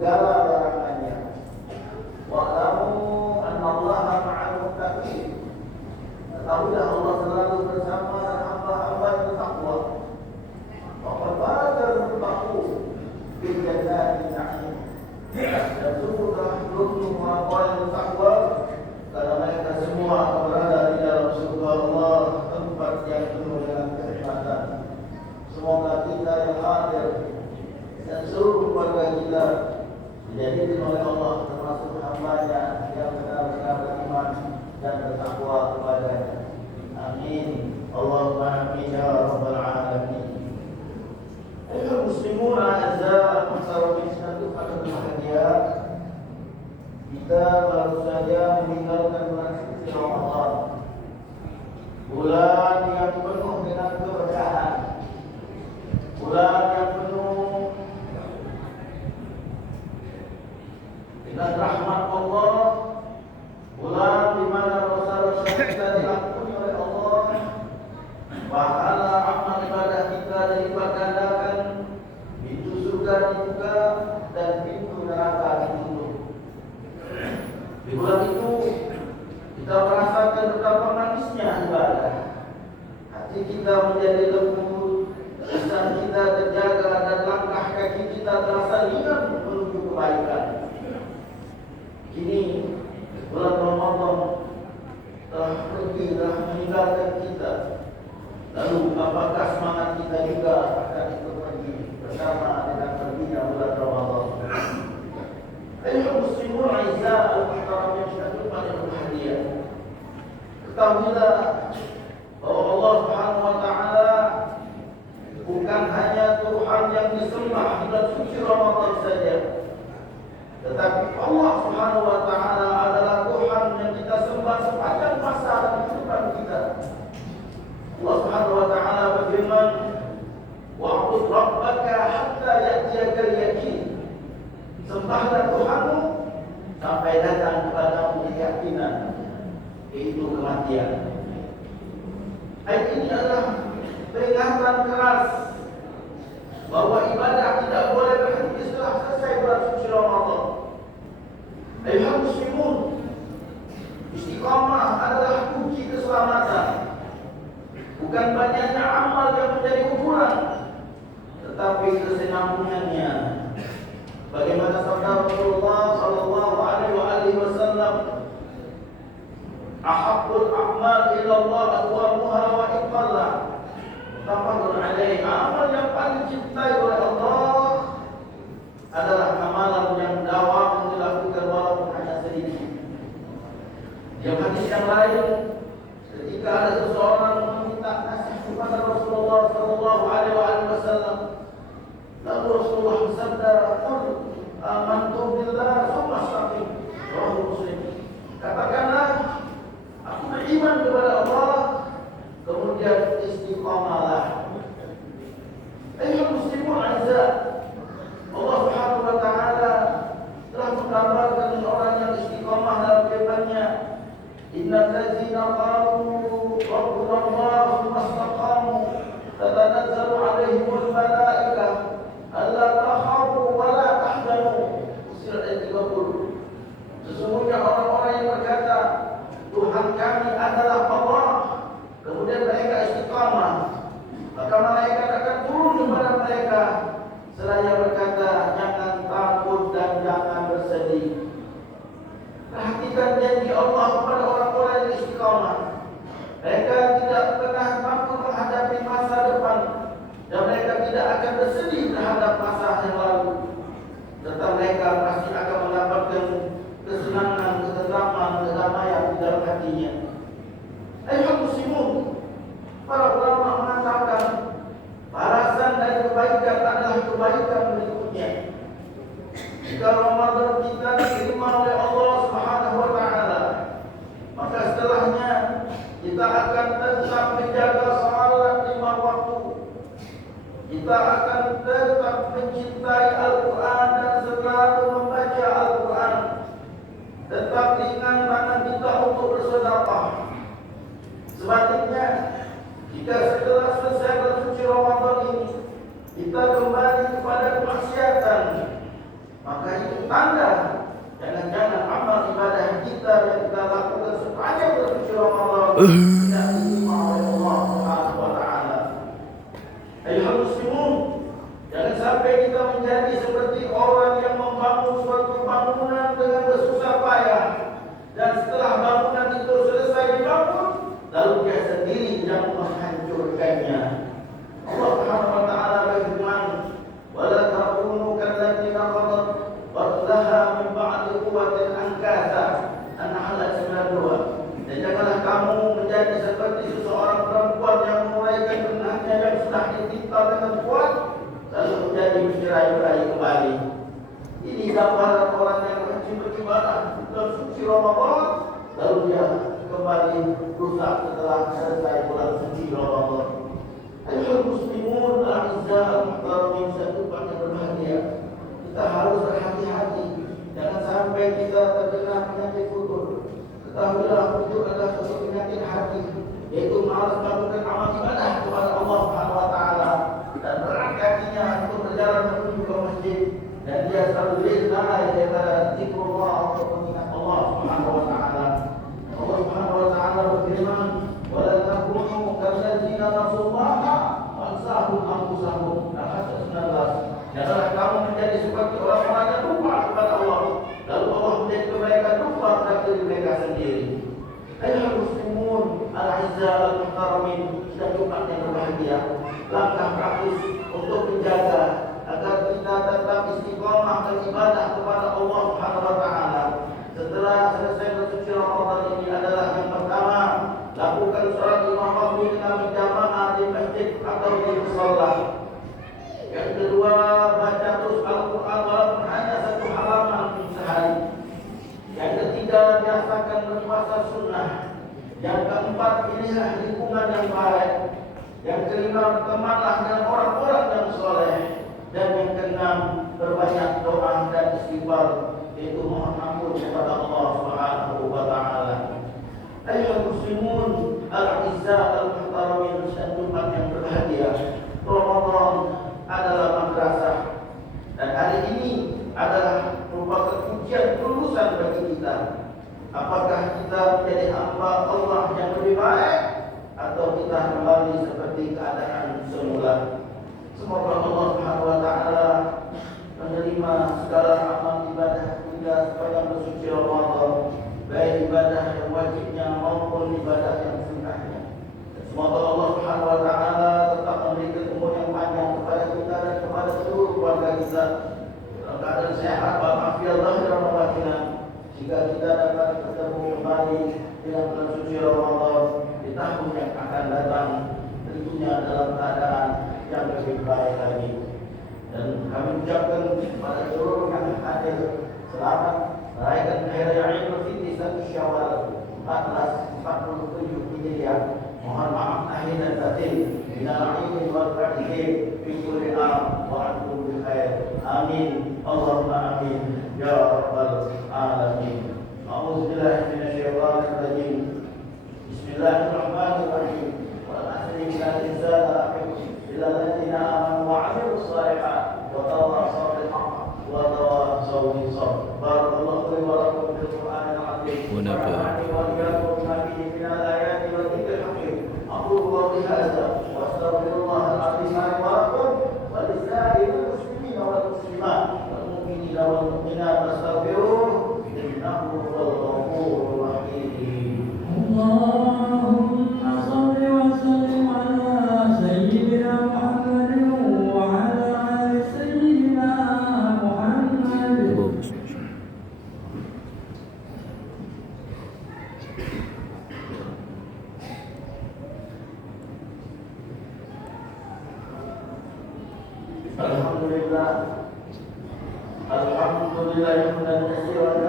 segala larangannya. Wa'lamu annallaha ma'al muttaqin. Ketahuilah Allah selalu bersama hamba-hamba yang bertakwa. Waqad badarul taqwa bil jannati na'im. Dan sungguh telah beruntung orang-orang yang bertakwa, karena mereka semua akan berada di dalam surga Allah, tempat yang penuh dengan kenikmatan. Semoga kita yang hadir dan seluruh keluarga kita dijadikan oleh Allah termasuk hamba-Nya yang benar-benar beriman dan bertakwa kepada-Nya. Amin. Allahumma amin ya rabbal alamin. Ayuhal muslimun a'azza al-muhtaramin, satu pada bahagia kita baru saja meninggalkan bulan suci Ramadan, bulan yang penuh dengan keberkahan, bulan yang penuh dengan rahmat Allah, bulan di mana dosa-dosa kita diampuni oleh Allah, pahala amal ibadah kita dilipat gandakan, pintu surga dibuka dan pintu neraka ditutup. Di bulan itu kita merasakan betapa manisnya ibadah, hati kita menjadi lembut, lisan kita terjaga dan langkah kaki kita terasa ringan menuju kebaikan. Kini bulan Ramadan telah pergi, telah meninggalkan kita. Lalu apakah semangat kita juga akan ikut pergi bersama dengan perginya bulan Ramadan? Ayuhal muslimun a'izza al-muhtaramin, syahadu pada berhadiah. Ketahuilah bahwa Allah Subhanahu wa taala bukan hanya Tuhan yang disembah di bulan suci Ramadan saja, tetapi Allah Subhanahu wa taala adalah Tuhan yang kita sembah sepanjang masa dan kehidupan kita. Allah Subhanahu wa taala berfirman, "Wa'bud rabbaka hatta ya'tiyakal yaqin." Sembahlah Tuhanmu sampai datang kepadamu keyakinan, yaitu kematian. Ayat ini adalah peringatan keras bahwa ibadah tidak boleh berhenti setelah selesai bulan suci Ramadan. Ayuhal muslimun, istiqamah adalah kunci keselamatan. Bukan banyaknya amal yang menjadi ukuran, tetapi kesinambungannya. Bagaimana sabda Rasulullah sallallahu alaihi wasallam, "Ahabbul a'mal ila Allah adwamuha wa iqalla." Tafadhul alaih. Amal yang paling dicintai oleh Allah adalah amalan yang dawam dilakukan walaupun hanya sedikit. Yang hadis yang lain, ketika ada seseorang meminta nasihat kepada Rasulullah sallallahu alaihi wasallam, lalu Rasulullah bersabda, "Qul amantu billah tsumma istaqim." Rawahu Muslim. Katakanlah, aku beriman kepada Allah, kemudian istiqamalah. Ayuhal muslimun a'izza, Allah Subhanahu wa taala telah menggambarkan orang yang istiqamah dalam firman-Nya, "Innal ladzina qalu rabbuna Allah tsumma istaqamu tatanazzalu 'alaihimul malaikah alla takhafu wa la tahzanu." Surat ayat 30. Sesungguhnya orang-orang yang berkata, "Tuhan kami adalah Allah," kemudian mereka istiqamah, maka malaikat akan turun kepada mereka seraya berkata, "Jangan takut dan jangan bersedih." Perhatikan janji Allah kepada orang-orang yang istiqamah. Mereka tidak pernah takut menghadapi masa depan, dan mereka tidak akan bersedih terhadap masa yang lalu, serta mereka pasti akan mendapatkan kesenangan, ketentraman, kedamaian di dalam hatinya. Ayuhal muslimun, para ulama mengatakan balasan dari kebaikan adalah kebaikan berikutnya. Jika Ramadan kita diterima oleh Allah Subhanahu wa taala, maka setelahnya kita akan tetap menjaga salat 5 waktu. Kita akan tetap mencintai Al-Quran dan selalu pertanda jangan-jangan amal ibadah kita yang kita lakukan sepanjang bulan suci Ramadan tidak diterima oleh Allah Subhanahu wa taala. Ayuhal muslimun, jangan sampai kita menjadi seperti orang yang membangun suatu bangunan dengan bersusah payah, dan setelah bangunan itu selesai dibangun, lalu dia sendiri yang menghancurkannya. Allah Subhanahu wa taala berfirman, "Wala takunu kallati naqadat ghazlaha min ba'di quwwatin ankasa." An-Nahl 92. Dan janganlah kamu menjadi seperti seseorang perempuan yang memulaikan benahnya yang sudah ditimpa dengan kuat, lalu menjadi bercerai-berai kembali. Ini gambaran orang yang rajin beribadah bulan suci Ramadan, lalu dia kembali rusak setelah selesai bulan suci Ramadan. Ayuhal muslimun al-izzah al-muhtaramin, satu yang berbahagia. Kita harus berhati-hati, jangan sampai kita terkena penyakit futur. Ketahuilah futur adalah suatu penyakit hati, yaitu malas melakukan amal ibadah kepada Allah Subhanahu wa taala, dan berat kakinya untuk berjalan menuju ke masjid, dan dia selalu lalai daripada zikrullah atau mengingat Allah Subhanahu wa taala. Allah Subhanahu wa taala berfirman, "Wa la takunu kallazina nasullaha fa ansahum anfusahum." Al-Hasr 19. Janganlah kamu menjadi seperti orang-orang yang lupa kepada Allah, lalu Allah menjadi mereka lupa pada diri mereka sendiri. Ayuhal muslimun al-izzah al-muhtaramin, dan Jumat yang berbahagia. Langkah praktis untuk menjaga agar kita tetap istiqomah beribadah kepada Allah Subhanahu wa taala setelah selesai bersuci Ramadan ini adalah: yang pertama, lakukan salat lima waktu dengan berjamaah di masjid atau di mushola. Yang kedua, baca terus Al-Quran walaupun hanya satu halaman sehari. Yang ketiga, biasakan berpuasa sunnah. Yang keempat, pilihlah lingkungan yang baik. Yang kelima, bertemanlah dengan orang-orang yang soleh. Dan yang keenam, berbanyak doa dan istighfar, yaitu mohon ampun kepada Allah Subhanahu wa taala. Ayuhal muslimun al-izzah al-muhtaramin, dan Jumat yang berbahagia. Ramadan adalah madrasah, dan hari ini adalah merupakan ujian kelulusan bagi kita. Apakah kita menjadi hamba Allah yang lebih baik, atau kita kembali seperti keadaan semula? Semoga Allah Subhanahu wa taala menerima segala amal ibadah kita sepanjang bersuci Ramadan, baik ibadah yang wajibnya maupun ibadah yang sunnahnya. Semoga Allah Subhanahu wa taala tetap memberikan umur yang panjang kepada kita dan kepada seluruh keluarga kita, dalam keadaan sehat walafiat zahir dan batin, sehingga kita dapat bertemu kembali dengan bulan suci Ramadan di tahun yang akan datang, tentunya dalam keadaan yang lebih baik lagi. Dan kami ucapkan kepada seluruh yang hadir selamat merayakan Hari Raya Idul Fitri 1 Syawal 1447 Hijriah. Mohon maaf lahir dan batin. Minal aidin wal faizin fi kulli am wa antum bi khair. Amin. Allahumma amin ya rabbal alamin. A'udzu billahi minasyaitonir rajim. Bismillahirrahmanirrahim. Wal 'asri innal insana lafi illa alladziina aamanu wa 'amilus shalihaati wa tawassaw bil haqqi wa tawassaw bis sabr. Barakallahu li wa lakum fil Qur'anil 'azim. Wa nafa'ani wa iyyakum bima fihi minal ayati wa dzikril hakim. Aqulu qawli hadza wa astaghfirullahal 'azim li wa lakum wa lisa'iril muslimina wal muslimat wal mu'minina wal mu'minat fastaghfiruhu innahu huwal ghafurur rahim. Allahumma shalli wa sallim ala sayyidina Muhammadin wa ala ali sayyidina Muhammad. Alhamdulillah hamdan katsiran